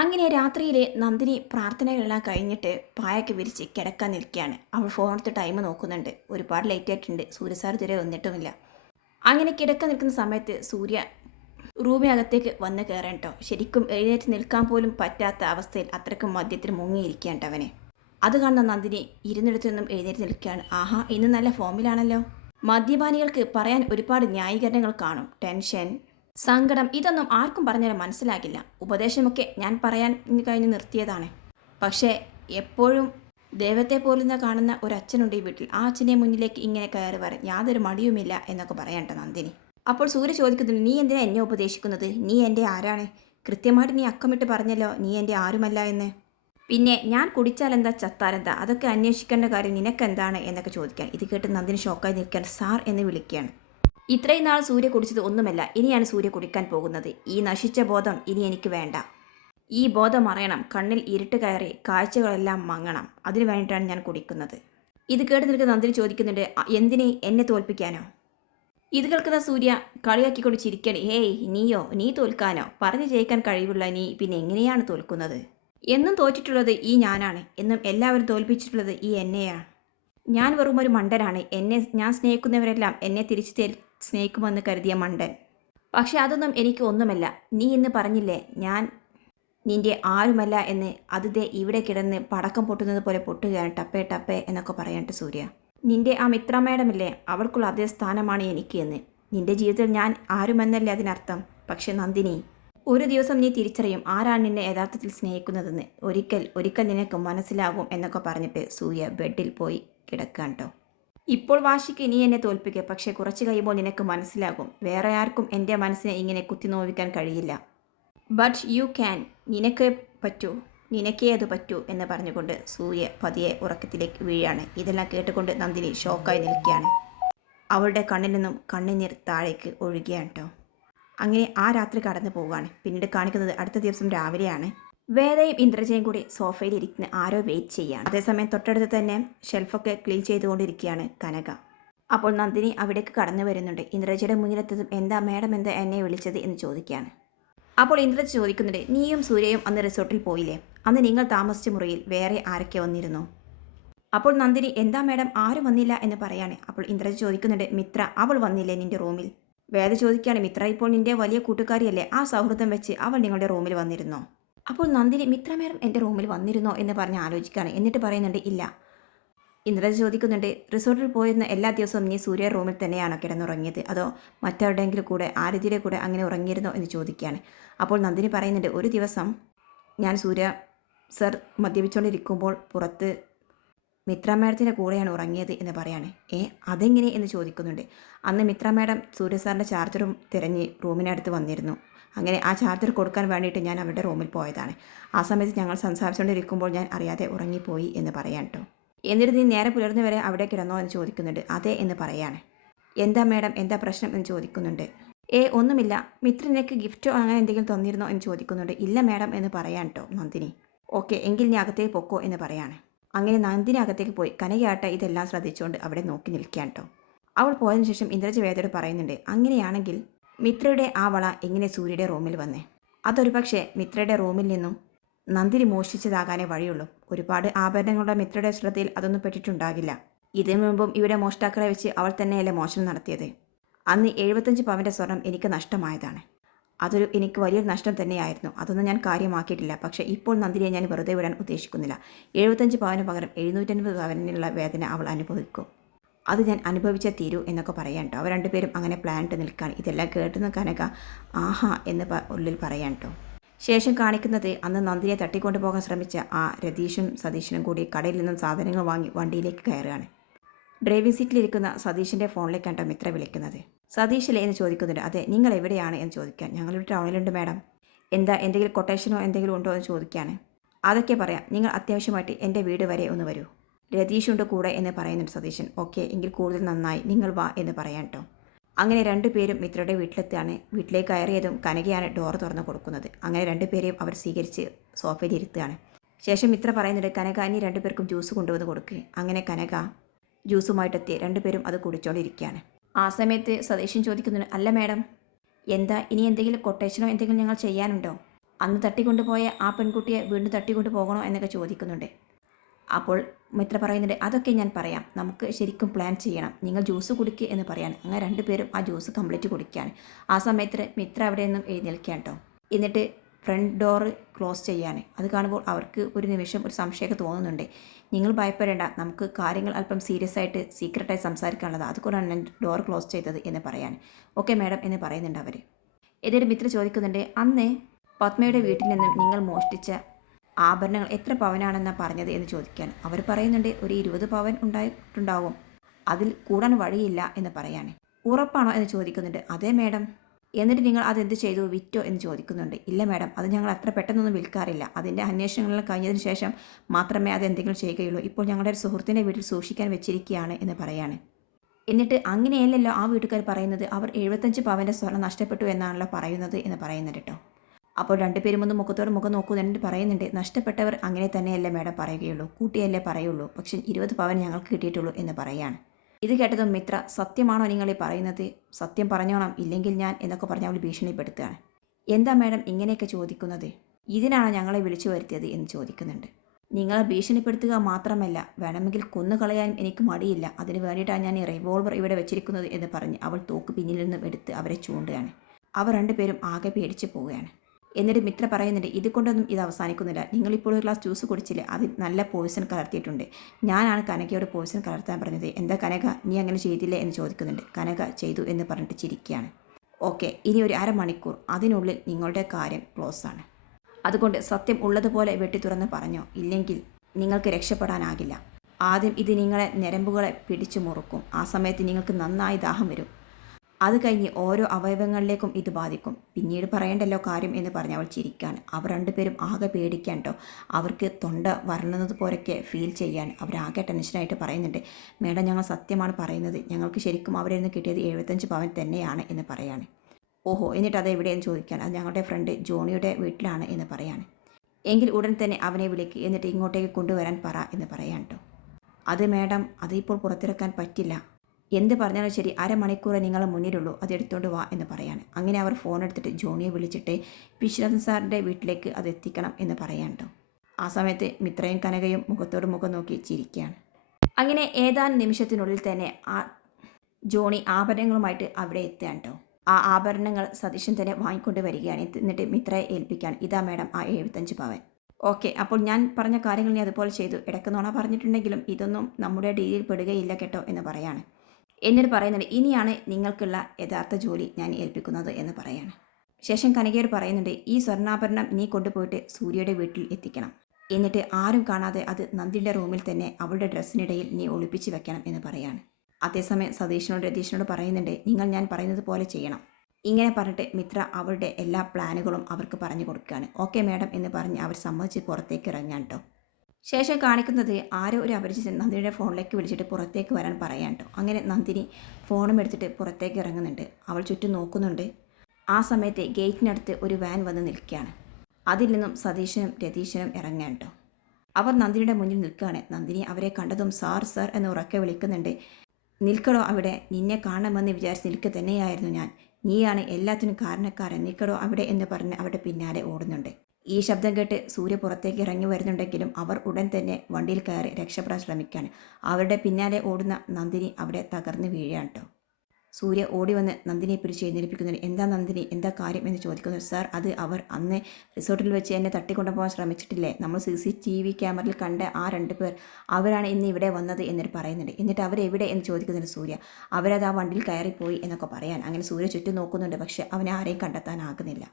അങ്ങനെ രാത്രിയിൽ നന്ദിനി പ്രാർത്ഥനകളെല്ലാം കഴിഞ്ഞിട്ട് പായൊക്കെ വിരിച്ച് കിടക്കാൻ നിൽക്കുകയാണ്. അവൾ ഫോണെടുത്ത് ടൈം നോക്കുന്നുണ്ട്. ഒരുപാട് ലേറ്റ് ആയിട്ടുണ്ട്. സൂര്യ സാർ ഇതുവരെ വന്നിട്ടുമില്ല. അങ്ങനെ കിടക്കാൻ നിൽക്കുന്ന സമയത്ത് സൂര്യ റൂമിനകത്തേക്ക് വന്ന് കയറാൻ കേട്ടോ. ശരിക്കും എഴുന്നേറ്റ് നിൽക്കാൻ പോലും പറ്റാത്ത അവസ്ഥയിൽ അത്രയ്ക്കും മദ്യത്തിൽ മുങ്ങിയിരിക്കുകയാണ് അവനെ. അത് കാണുന്ന നന്ദിനി ഇരുന്നിടത്തു നിന്നും എഴുന്നേറ്റ് നിൽക്കുകയാണ്. ആഹാ, ഇന്ന് നല്ല ഫോമിലാണല്ലോ. മദ്യപാനികൾക്ക് പറയാൻ ഒരുപാട് ന്യായീകരണങ്ങൾ കാണും. ടെൻഷൻ, സങ്കടം, ഇതൊന്നും ആർക്കും പറഞ്ഞാലും മനസ്സിലാകില്ല. ഉപദേശമൊക്കെ ഞാൻ പറയാൻ കഴിഞ്ഞ് നിർത്തിയതാണ്. പക്ഷേ എപ്പോഴും ദൈവത്തെ പോലുന്ന കാണുന്ന ഒരു അച്ഛനുണ്ട് ഈ വീട്ടിൽ. ആ അച്ഛനെ മുന്നിലേക്ക് ഇങ്ങനെ കയറി വരാൻ യാതൊരു മടിയുമില്ല എന്നൊക്കെ പറയണ്ട നന്ദിനി. അപ്പോൾ സൂര്യ ചോദിക്കുന്നുണ്ട്, നീ എന്തിനാ എന്നെ ഉപദേശിക്കുന്നത്? നീ എൻ്റെ ആരാണ്? കൃത്യമായിട്ട് നീ അക്കമിട്ട് പറഞ്ഞല്ലോ നീ എൻ്റെ ആരുമല്ല എന്ന്. പിന്നെ ഞാൻ കുടിച്ചാലെന്താ ചത്താലെന്താ, അതൊക്കെ അന്വേഷിക്കേണ്ട കാര്യം നിനക്കെന്താണ് എന്നൊക്കെ ചോദിക്കാൻ. ഇത് കേട്ട് നന്ദിനി ഷോക്കായി നിൽക്കാൻ സാർ എന്ന് വിളിക്കുകയാണ്. ഇത്രയും നാൾ സൂര്യ കുടിച്ചത് ഒന്നുമല്ല, ഇനിയാണ് സൂര്യ കുടിക്കാൻ പോകുന്നത്. ഈ നശിച്ച ബോധം ഇനി എനിക്ക് വേണ്ട. ഈ ബോധം അറിയണം. കണ്ണിൽ ഇരുട്ട് കയറി കാഴ്ചകളെല്ലാം മങ്ങണം. അതിനു വേണ്ടിയിട്ടാണ് ഞാൻ കുടിക്കുന്നത്. ഇത് കേട്ട് നിൽക്കുന്ന നന്ദിനി ചോദിക്കുന്നുണ്ട്, എന്തിനെ, എന്നെ തോൽപ്പിക്കാനോ? ഇത് കേൾക്കുന്ന സൂര്യ കളിയാക്കിക്കൊണ്ട് ചിരിക്കണേ. ഹേയ്, നീ തോൽക്കാനോ? പറഞ്ഞു ജയിക്കാൻ കഴിവുള്ള നീ പിന്നെ എങ്ങനെയാണ് തോൽക്കുന്നത്? എന്നും തോറ്റിട്ടുള്ളത് ഈ ഞാനാണ്. എന്നും എല്ലാവരും തോൽപ്പിച്ചിട്ടുള്ളത് ഈ എന്നെയാണ്. ഞാൻ വെറും ഒരു മണ്ടനാണ്. ഞാൻ സ്നേഹിക്കുന്നവരെല്ലാം എന്നെ തിരിച്ചു സ്നേഹിക്കുമെന്ന് കരുതിയ മണ്ടൻ. പക്ഷെ അതൊന്നും എനിക്ക് ഒന്നുമല്ല. നീ ഇന്ന് പറഞ്ഞില്ലേ ഞാൻ നിന്റെ ആരുമല്ല എന്ന്. അത് ദേ ഇവിടെ കിടന്ന് പടക്കം പൊട്ടുന്നത് പോലെ പൊട്ടുകയാണ്. ടപ്പേ ടപ്പേ എന്നൊക്കെ പറയട്ടെ സൂര്യ. നിന്റെ ആ മിത്ര മേഡമില്ലേ, അവൾക്കുള്ള അതേ സ്ഥാനമാണ് എനിക്ക് എന്ന്. നിന്റെ ജീവിതത്തിൽ ഞാൻ ആരുമെന്നല്ലേ അതിനർത്ഥം. പക്ഷെ നന്ദിനി, ഒരു ദിവസം നീ തിരിച്ചറിയും ആരാണ് നിന്നെ യഥാർത്ഥത്തിൽ സ്നേഹിക്കുന്നതെന്ന്. ഒരിക്കൽ നിനക്ക് മനസ്സിലാകും എന്നൊക്കെ പറഞ്ഞിട്ട് സൂര്യ ബെഡിൽ പോയി കിടക്കാൻ കേട്ടോ. ഇപ്പോൾ വാശിക്ക് നീ എന്നെ തോൽപ്പിക്കുക, പക്ഷേ കുറച്ച് കഴിയുമ്പോൾ നിനക്ക് മനസ്സിലാകും വേറെ ആർക്കും എൻ്റെ മനസ്സിനെ ഇങ്ങനെ കുത്തി നോവിക്കാൻ കഴിയില്ല. ബട്ട് യു ക്യാൻ, നിനക്കേ അത് പറ്റൂ എന്ന് പറഞ്ഞുകൊണ്ട് സൂര്യ പതിയെ ഉറക്കത്തിലേക്ക് വീഴാണ്. ഇതെല്ലാം കേട്ടുകൊണ്ട് നന്ദിനി ഷോക്കായി നിൽക്കുകയാണ്. അവളുടെ കണ്ണിൽ നിന്നും കണ്ണുനീർ താഴേക്ക് ഒഴുകിയാണ് കേട്ടോ. അങ്ങനെ ആ രാത്രി കടന്നു പോവുകയാണ്. പിന്നീട് കാണിക്കുന്നത് അടുത്ത ദിവസം രാവിലെയാണ്. വേദയും ഇന്ദ്രജയും കൂടി സോഫയിൽ ഇരിക്കുന്ന ആരോ വെയിറ്റ് ചെയ്യാണ്. അതേസമയം തൊട്ടടുത്ത് തന്നെ ഷെൽഫൊക്കെ ക്ലീൻ ചെയ്തുകൊണ്ടിരിക്കുകയാണ് കനക. അപ്പോൾ നന്ദിനി അവിടേക്ക് കടന്നു വരുന്നുണ്ട്. ഇന്ദ്രജയുടെ മുന്നിലെത്തതും എന്താ മേഡം എന്താ എന്നെ വിളിച്ചത് എന്ന് ചോദിക്കുകയാണ്. അപ്പോൾ ഇന്ദ്രജ ചോദിക്കുന്നുണ്ട്, നീയും സൂര്യയും അന്ന് റിസോർട്ടിൽ പോയില്ലേ? അന്ന് നിങ്ങൾ താമസിച്ച മുറിയിൽ വേറെ ആരൊക്കെ വന്നിരുന്നു? അപ്പോൾ നന്ദിനി എന്താ മേഡം ആരും വന്നില്ല എന്ന് പറയാണ്. അപ്പോൾ ഇന്ദ്രജ ചോദിക്കുന്നുണ്ട്, മിത്ര അവൾ വന്നില്ലേ നിന്റെ റൂമിൽ? വേദ ചോദിക്കുകയാണ്, മിത്ര ഇപ്പോൾ നിന്റെ വലിയ കൂട്ടുകാരിയല്ലേ, ആ സൗഹൃദം വെച്ച് അവൾ നിങ്ങളുടെ റൂമിൽ വന്നിരുന്നോ? അപ്പോൾ നന്ദിനി മിത്ര മേഡം എൻ്റെ റൂമിൽ വന്നിരുന്നോ എന്ന് പറഞ്ഞ് ആലോചിക്കുകയാണ്. എന്നിട്ട് പറയുന്നുണ്ട്, ഇല്ല. ഇന്ദ്രജ ചോദിക്കുന്നുണ്ട്, റിസോർട്ടിൽ പോയിരുന്ന എല്ലാ ദിവസവും നീ സൂര്യ റൂമിൽ തന്നെയാണോ കിടന്നുറങ്ങിയത്, അതോ മറ്റാരുടെയെങ്കിലും കൂടെ ആരതിയുടെ കൂടെ അങ്ങനെ ഉറങ്ങിയിരുന്നോ എന്ന് ചോദിക്കുകയാണ്. അപ്പോൾ നന്ദിനി പറയുന്നുണ്ട്, ഒരു ദിവസം ഞാൻ സൂര്യ സർ മദ്യപിച്ചുകൊണ്ടിരിക്കുമ്പോൾ പുറത്ത് മിത്ര മേഡത്തിൻ്റെ കൂടെയാണ് ഉറങ്ങിയത് എന്ന് പറയാണ്. അതെങ്ങനെ എന്ന് ചോദിക്കുന്നുണ്ട്. അന്ന് മിത്ര മേഡം സൂര്യ സാറിൻ്റെ ചാർജറും തിരഞ്ഞ് റൂമിനടുത്ത് വന്നിരുന്നു. അങ്ങനെ ആ ചാർജർ കൊടുക്കാൻ വേണ്ടിയിട്ട് ഞാൻ അവരുടെ റൂമിൽ പോയതാണ്. ആ സമയത്ത് ഞങ്ങൾ സംസാരിച്ചുകൊണ്ടിരിക്കുമ്പോൾ ഞാൻ അറിയാതെ ഉറങ്ങിപ്പോയി എന്ന് പറയാൻ കേട്ടോ. എന്നിട്ട് നീ നേരെ പുലർന്നവരെ അവിടെ കിടന്നോ എന്ന് ചോദിക്കുന്നുണ്ട്. അതെ എന്ന് പറയാണ്. എന്താ മേഡം, എന്താ പ്രശ്നം എന്ന് ചോദിക്കുന്നുണ്ട്. ഒന്നുമില്ല. മിത്ര നിനക്ക് ഗിഫ്റ്റോ അങ്ങനെ എന്തെങ്കിലും തന്നിരുന്നോ എന്ന് ചോദിക്കുന്നുണ്ട്. ഇല്ല മേഡം എന്ന് പറയാൻ കേട്ടോ നന്ദിനി. ഓക്കെ, എങ്കിൽ നീ അകത്തേക്ക് പൊക്കോ എന്ന് പറയാണ്. അങ്ങനെ നന്ദിനി അകത്തേക്ക് പോയി. കനകയാട്ട ഇതെല്ലാം ശ്രദ്ധിച്ചുകൊണ്ട് അവിടെ നോക്കി നിൽക്കാൻ കേട്ടോ. അവൾ പോയതിനു ശേഷം ഇന്ദ്രജ വേദയോട് പറയുന്നുണ്ട്, അങ്ങനെയാണെങ്കിൽ മിത്രയുടെ ആ വള എങ്ങനെ സൂര്യയുടെ റൂമിൽ വന്നേ? അതൊരു പക്ഷേ മിത്രയുടെ റൂമിൽ നിന്നും നന്ദിനി മോഷ്ടിച്ചതാകാനേ വഴിയുള്ളൂ. ഒരുപാട് ആഭരണങ്ങളുടെ മിത്രയുടെ ശ്രദ്ധയിൽ അതൊന്നും പെട്ടിട്ടുണ്ടാകില്ല. ഇതിനു മുമ്പും ഇവിടെ മോഷ്ടാക്കളെ വെച്ച് അവൾ തന്നെയല്ലേ മോഷണം നടത്തിയത്. അന്ന് 75 പവൻ്റെ സ്വർണം എനിക്ക് നഷ്ടമായതാണ്. അതൊരു എനിക്ക് വലിയൊരു നഷ്ടം തന്നെയായിരുന്നു. അതൊന്നും ഞാൻ കാര്യമാക്കിയിട്ടില്ല. പക്ഷേ ഇപ്പോൾ നന്ദിനിയെ ഞാൻ വെറുതെ വിടാൻ ഉദ്ദേശിക്കുന്നില്ല. 75 പവന് പകരം 750 പവനുള്ള വേദന അവൾ അനുഭവിക്കും. അത് ഞാൻ അനുഭവിച്ചേ തീരൂ എന്നൊക്കെ പറയാൻ കേട്ടോ. അവർ രണ്ടുപേരും അങ്ങനെ പ്ലാൻ ഇട്ട് നിൽക്കുകയാണ്. ഇതെല്ലാം കേട്ടുന്ന കനക ആഹാ എന്ന് ഉള്ളിൽ പറയാൻ കേട്ടോ. ശേഷം കാണിക്കുന്നത് അന്ന് നന്ദിനിയെ തട്ടിക്കൊണ്ടു പോകാൻ ശ്രമിച്ച ആ രതീഷും സതീശനും കൂടി കടയിൽ നിന്നും സാധനങ്ങൾ വാങ്ങി വണ്ടിയിലേക്ക് കയറുകയാണ്. ഡ്രൈവിംഗ് സീറ്റിലിരിക്കുന്ന സതീഷിൻ്റെ ഫോണിലേക്കാണ് കേട്ടോ മിത്ര വിളിക്കുന്നത്. സതീഷല്ലേ എന്ന് ചോദിക്കുന്നുണ്ട്. അതെ, നിങ്ങൾ എവിടെയാണ് എന്ന് ചോദിക്കാൻ. ഞങ്ങളൊരു ടൗണിലുണ്ട് മാഡം. എന്താ, എന്തെങ്കിലും കൊട്ടേഷനോ എന്തെങ്കിലും ഉണ്ടോ എന്ന് ചോദിക്കുകയാണ്. അതൊക്കെ പറയാം, നിങ്ങൾ അത്യാവശ്യമായിട്ട് എൻ്റെ വീട് വരെ ഒന്ന് വരൂ. രതീഷുണ്ട് കൂടെ എന്ന് പറയുന്നുണ്ട് സതീശൻ. ഓക്കെ, എങ്കിൽ കൂടുതൽ നന്നായി, നിങ്ങൾ വാ എന്ന് പറയാൻ കേട്ടോ. അങ്ങനെ രണ്ടുപേരും മിത്രയുടെ വീട്ടിലെത്താണ്. വീട്ടിലേക്ക് കയറിയതും കനകയാണ് ഡോർ തുറന്ന് കൊടുക്കുന്നത്. അങ്ങനെ രണ്ടുപേരെയും അവർ സ്വീകരിച്ച് സോഫയിൽ ഇരുത്തുകയാണ്. ശേഷം മിത്ര പറയുന്നുണ്ട്, കനക ഇനി രണ്ടുപേർക്കും ജ്യൂസ് കൊണ്ടുവന്ന് കൊടുക്കുക. അങ്ങനെ കനക ജ്യൂസുമായിട്ടെത്തി രണ്ടുപേരും അത് കുടിച്ചുകൊണ്ടിരിക്കുകയാണ്. ആ സമയത്ത് സതീശൻ ചോദിക്കുന്നുണ്ട്, അല്ല മാഡം, എന്താ ഇനി എന്തെങ്കിലും കൊട്ടേഷനോ എന്തെങ്കിലും ഞങ്ങൾ ചെയ്യാനുണ്ടോ? അന്ന് തട്ടിക്കൊണ്ടുപോയ ആ പെൺകുട്ടിയെ വീണ്ടും തട്ടിക്കൊണ്ട് പോകണോ എന്നൊക്കെ ചോദിക്കുന്നുണ്ട്. അപ്പോൾ മിത്ര പറയുന്നുണ്ട്, അതൊക്കെ ഞാൻ പറയാം, നമുക്ക് ശരിക്കും പ്ലാൻ ചെയ്യണം, നിങ്ങൾ ജ്യൂസ് കുടിക്കുക എന്ന് പറയാൻ. അങ്ങനെ രണ്ടുപേരും ആ ജ്യൂസ് കംപ്ലീറ്റ് കുടിക്കുകയാണ്. ആ സമയത്ത് മിത്ര അവിടെ നിന്നും എഴുന്നേൽക്കാൻ കേട്ടോ. എന്നിട്ട് ഫ്രണ്ട് ഡോറ് ക്ലോസ് ചെയ്യാൻ. അത് കാണുമ്പോൾ അവർക്ക് ഒരു നിമിഷം ഒരു സംശയമൊക്കെ തോന്നുന്നുണ്ട്. നിങ്ങൾ ഭയപ്പെടേണ്ട, നമുക്ക് കാര്യങ്ങൾ അല്പം സീരിയസ് ആയിട്ട് സീക്രട്ടായി സംസാരിക്കാനുള്ളത്, അതുകൊണ്ടാണ് ഞാൻ ഡോർ ക്ലോസ് ചെയ്തത് എന്ന് പറയാൻ. ഓക്കെ മാഡം എന്ന് പറയുന്നുണ്ട് അവർ. എന്നിട്ട് മിത്ര ചോദിക്കുന്നുണ്ട്, അന്ന് പത്മയുടെ വീട്ടിൽ നിന്നും നിങ്ങൾ മോഷ്ടിച്ച ആഭരണങ്ങൾ എത്ര പവനാണെന്നാണ് പറഞ്ഞത് എന്ന് ചോദിക്കാൻ. അവർ പറയുന്നുണ്ട്, ഒരു 20 പവൻ ഉണ്ടായിട്ടുണ്ടാവും, അതിൽ കൂടാൻ വഴിയില്ല എന്ന് പറയാൻ. ഉറപ്പാണോ എന്ന് ചോദിക്കുന്നുണ്ട്. അതെ മാഡം. എന്നിട്ട് നിങ്ങൾ അതെന്ത് ചെയ്തു, വിറ്റോ എന്ന് ചോദിക്കുന്നുണ്ട്. ഇല്ല മാഡം, അത് ഞങ്ങൾ അത്ര പെട്ടെന്നൊന്നും വിൽക്കാറില്ല, അതിൻ്റെ അന്വേഷണങ്ങൾ കഴിഞ്ഞതിന് ശേഷം മാത്രമേ അത് എന്തെങ്കിലും ചെയ്യുകയുള്ളൂ. ഇപ്പോൾ ഞങ്ങളുടെ ഒരു സുഹൃത്തിൻ്റെ വീട്ടിൽ സൂക്ഷിക്കാൻ വെച്ചിരിക്കുകയാണ് എന്ന് പറയാണ്. എന്നിട്ട് അങ്ങനെയല്ലല്ലോ ആ വീട്ടുകാർ പറയുന്നത്, അവർ 75 പവൻ്റെ സ്വർണ്ണം നഷ്ടപ്പെട്ടു എന്നാണല്ലോ പറയുന്നത് എന്ന് പറയുന്നുണ്ട് കേട്ടോ. അപ്പോൾ രണ്ടുപേരും ഒന്ന് മുഖത്തോട് മുഖം നോക്കുന്നുണ്ട്. പറയുന്നുണ്ട്, നഷ്ടപ്പെട്ടവർ അങ്ങനെ തന്നെയല്ലേ മാഡം പറയുകയുള്ളൂ, കൂട്ടിയല്ലേ പറയുള്ളൂ, പക്ഷേ 20 പവൻ ഞങ്ങൾക്ക് കിട്ടിയിട്ടുള്ളൂ എന്ന് പറയാണ്. ഇത് കേട്ടതും മിത്ര, സത്യമാണോ നിങ്ങൾ ഈ പറയുന്നത്, സത്യം പറഞ്ഞോണം, ഇല്ലെങ്കിൽ ഞാൻ എന്നൊക്കെ പറഞ്ഞ് അവൾ ഭീഷണിപ്പെടുത്തുകയാണ്. എന്താ മാഡം ഇങ്ങനെയൊക്കെ ചോദിക്കുന്നത്, ഇതിനാണോ ഞങ്ങളെ വിളിച്ചു വരുത്തിയത് എന്ന് ചോദിക്കുന്നുണ്ട്. നിങ്ങളെ ഭീഷണിപ്പെടുത്തുക മാത്രമല്ല, വേണമെങ്കിൽ കൊന്നുകളയാൻ എനിക്ക് മടിയില്ല, അതിന് വേണ്ടിയിട്ടാണ് ഞാൻ ഈ റിവോൾവർ ഇവിടെ വെച്ചിരിക്കുന്നത് എന്ന് പറഞ്ഞ് അവൾ തോക്ക് പിന്നിൽ നിന്നും എടുത്ത് അവരെ ചൂണ്ടുകയാണ്. അവർ രണ്ടുപേരും ആകെ പേടിച്ച് പോവുകയാണ്. എന്നിട്ട് മിത്ര പറയുന്നുണ്ട്, ഇതുകൊണ്ടൊന്നും ഇത് അവസാനിക്കുന്നില്ല, നിങ്ങളിപ്പോൾ ഒരു ഗ്ലാസ് ജ്യൂസ് കുടിച്ചില്ലേ, അതിൽ നല്ല പോയിസൺ കലർത്തിയിട്ടുണ്ട്, ഞാനാണ് കനകയോട് പോയിസൺ കലർത്താൻ പറഞ്ഞത്, എന്താ കനക നീ അങ്ങനെ ചെയ്തില്ലേ എന്ന് ചോദിക്കുന്നുണ്ട്. കനക ചെയ്തു എന്ന് പറഞ്ഞിട്ട് ചിരിക്കുകയാണ്. ഓക്കെ, ഇനി ഒരു അരമണിക്കൂർ, അതിനുള്ളിൽ നിങ്ങളുടെ കാര്യം ക്ലോസ് ആണ്, അതുകൊണ്ട് സത്യം ഉള്ളതുപോലെ വെട്ടി തുറന്ന് പറഞ്ഞോ, ഇല്ലെങ്കിൽ നിങ്ങൾക്ക് രക്ഷപ്പെടാനാകില്ല. ആദ്യം ഇത് നിങ്ങളെ ഞരമ്പുകളെ പിടിച്ചു മുറുക്കും, ആ സമയത്ത് നിങ്ങൾക്ക് നന്നായി ദാഹം വരും, അത് കഴിഞ്ഞ് ഓരോ അവയവങ്ങളിലേക്കും ഇത് ബാധിക്കും, പിന്നീട് പറയേണ്ടല്ലോ കാര്യം എന്ന് പറഞ്ഞ് അവൾ ചിരിക്കാൻ. അവർ രണ്ടുപേരും ആകെ പേടിക്കാൻ കേട്ടോ. അവർക്ക് തൊണ്ട വരളുന്നത് പോലൊക്കെ ഫീൽ ചെയ്യാൻ. അവരാകെ ടെൻഷനായിട്ട് പറയുന്നുണ്ട്, മേഡം ഞങ്ങൾ സത്യമാണ് പറയുന്നത്, ഞങ്ങൾക്ക് ശരിക്കും അവിടെ നിന്ന് കിട്ടിയത് 75 പവൻ തന്നെയാണ് എന്ന് പറയാണ്. ഓഹോ, എന്നിട്ട് അത് എവിടെയെന്ന് ചോദിക്കാൻ. അത് ഞങ്ങളുടെ ഫ്രണ്ട് ജോണിയുടെ വീട്ടിലാണ് എന്ന് പറയാണ്. എങ്കിൽ ഉടൻ തന്നെ അവനെ വിളിക്ക്, എന്നിട്ട് ഇങ്ങോട്ടേക്ക് കൊണ്ടുവരാൻ പറ എന്ന് പറയാൻ കേട്ടോ. അത് മേഡം, അതിപ്പോൾ പുറത്തിറക്കാൻ പറ്റില്ല, എന്ത് പറഞ്ഞാലും ശരി, അരമണിക്കൂർ നിങ്ങളെ മുന്നിലുള്ളൂ, അത് എടുത്തുകൊണ്ട് വാ എന്ന് പറയാണ്. അങ്ങനെ അവർ ഫോൺ എടുത്തിട്ട് ജോണിയെ വിളിച്ചിട്ട് വിശ്വനാഥൻ സാറിൻ്റെ വീട്ടിലേക്ക് അത് എത്തിക്കണം എന്ന് പറയാൻ കേട്ടോ. ആ സമയത്ത് മിത്രയും കനകയും മുഖത്തോട് മുഖം നോക്കി ചിരിക്കുകയാണ്. അങ്ങനെ ഏതാനും നിമിഷത്തിനുള്ളിൽ തന്നെ ആ ജോണി ആഭരണങ്ങളുമായിട്ട് അവിടെ എത്തുകയാണ് കേട്ടോ. ആ ആഭരണങ്ങൾ സതീശൻ തന്നെ വാങ്ങിക്കൊണ്ട് വരികയാണ്. എന്നിട്ട് മിത്രയെ ഏൽപ്പിക്കുകയാണ്. ഇതാ മേഡം ആ 75 പവൻ. ഓക്കെ, അപ്പോൾ ഞാൻ പറഞ്ഞ കാര്യങ്ങൾ നീ അതുപോലെ ചെയ്തു, ഇടയ്ക്ക് നുണ പറഞ്ഞിട്ടുണ്ടെങ്കിലും ഇതൊന്നും നമ്മുടെ ഡീലിൽ പെടുകയില്ല കേട്ടോ എന്ന് പറയാണ്. എന്നിട്ട് പറയുന്നുണ്ട്, ഇനിയാണ് നിങ്ങൾക്കുള്ള യഥാർത്ഥ ജോലി ഞാൻ ഏൽപ്പിക്കുന്നത് എന്ന് പറയാണ്. ശേഷം കനകയോട് പറയുന്നുണ്ട്, ഈ സ്വർണ്ണാഭരണം നീ കൊണ്ടുപോയിട്ട് സൂര്യയുടെ വീട്ടിൽ എത്തിക്കണം, എന്നിട്ട് ആരും കാണാതെ അത് നന്ദിയുടെ റൂമിൽ തന്നെ അവളുടെ ഡ്രസ്സിനിടയിൽ നീ ഒളിപ്പിച്ച് വെക്കണം എന്ന് പറയാണ്. അതേസമയം സതീഷിനോട് രതീഷിനോട് പറയുന്നുണ്ട്, നിങ്ങൾ ഞാൻ പറയുന്നത് പോലെ ചെയ്യണം. ഇങ്ങനെ പറഞ്ഞിട്ട് മിത്ര അവളുടെ എല്ലാ പ്ലാനുകളും അവർക്ക് പറഞ്ഞു കൊടുക്കുകയാണ്. ഓക്കെ മാഡം എന്ന് പറഞ്ഞ് അവർ സമ്മതിച്ച് പുറത്തേക്ക് ഇറങ്ങാൻ കേട്ടോ. ശേഷം കാണിക്കുന്നത് ആരോ ഒരു അപരിചിതൻ നന്ദിനിയുടെ ഫോണിലേക്ക് വിളിച്ചിട്ട് പുറത്തേക്ക് വരാൻ പറയാൻ കേട്ടോ. അങ്ങനെ നന്ദിനി ഫോണും എടുത്തിട്ട് പുറത്തേക്ക് ഇറങ്ങുന്നുണ്ട്. അവൾ ചുറ്റും നോക്കുന്നുണ്ട്. ആ സമയത്ത് ഗേറ്റിനടുത്ത് ഒരു വാൻ വന്ന് നിൽക്കുകയാണ്. അതിൽ നിന്നും സതീശനും രതീശനും ഇറങ്ങാൻ കേട്ടോ. അവർ നന്ദിനിയുടെ മുന്നിൽ നിൽക്കുകയാണ്. നന്ദിനി അവരെ കണ്ടതും സാർ സാർ എന്ന് ഉറക്കെ വിളിക്കുന്നുണ്ട്. നിൽക്കടോ അവിടെ, നിന്നെ കാണണമെന്ന് വിചാരിച്ച് നിൽക്കുക തന്നെയായിരുന്നു ഞാൻ, നീയാണ് എല്ലാത്തിനും കാരണക്കാരൻ, നിൽക്കടോ അവിടെ എന്ന് പറഞ്ഞ് അവരുടെ പിന്നാലെ ഓടുന്നുണ്ട്. ഈ ശബ്ദം കേട്ട് സൂര്യ പുറത്തേക്ക് ഇറങ്ങി വരുന്നുണ്ടെങ്കിലും അവർ ഉടൻ തന്നെ വണ്ടിയിൽ കയറി രക്ഷപ്പെടാൻ ശ്രമിക്കാൻ. അവരുടെ പിന്നാലെ ഓടുന്ന നന്ദിനി അവിടെ തകർന്ന് വീഴുകയാണ് കേട്ടോ. സൂര്യ ഓടി വന്ന് നന്ദിനിയെ പിടിച്ച് എഴുന്നേൽപ്പിക്കുന്നുണ്ട്. എന്താ നന്ദിനി, എന്താ കാര്യം എന്ന് ചോദിക്കുന്നു. സാർ, അത് അവർ അന്ന് റിസോർട്ടിൽ വെച്ച് എന്നെ തട്ടിക്കൊണ്ടുപോകാൻ ശ്രമിച്ചിട്ടില്ലേ, നമ്മൾ CCTV ക്യാമറയിൽ കണ്ട ആ 2 പേർ, അവരാണ് ഇന്ന് ഇവിടെ വന്നത് എന്നിട്ട് പറയുന്നുണ്ട്. എന്നിട്ട് അവരെവിടെ എന്ന് ചോദിക്കുന്നുണ്ട് സൂര്യ. അവരത് ആ വണ്ടിയിൽ കയറിപ്പോയി എന്നൊക്കെ പറയാൻ. അങ്ങനെ സൂര്യ ചുറ്റും നോക്കുന്നുണ്ട്, പക്ഷെ അവനെ ആരെയും കണ്ടെത്താനാകുന്നില്ല.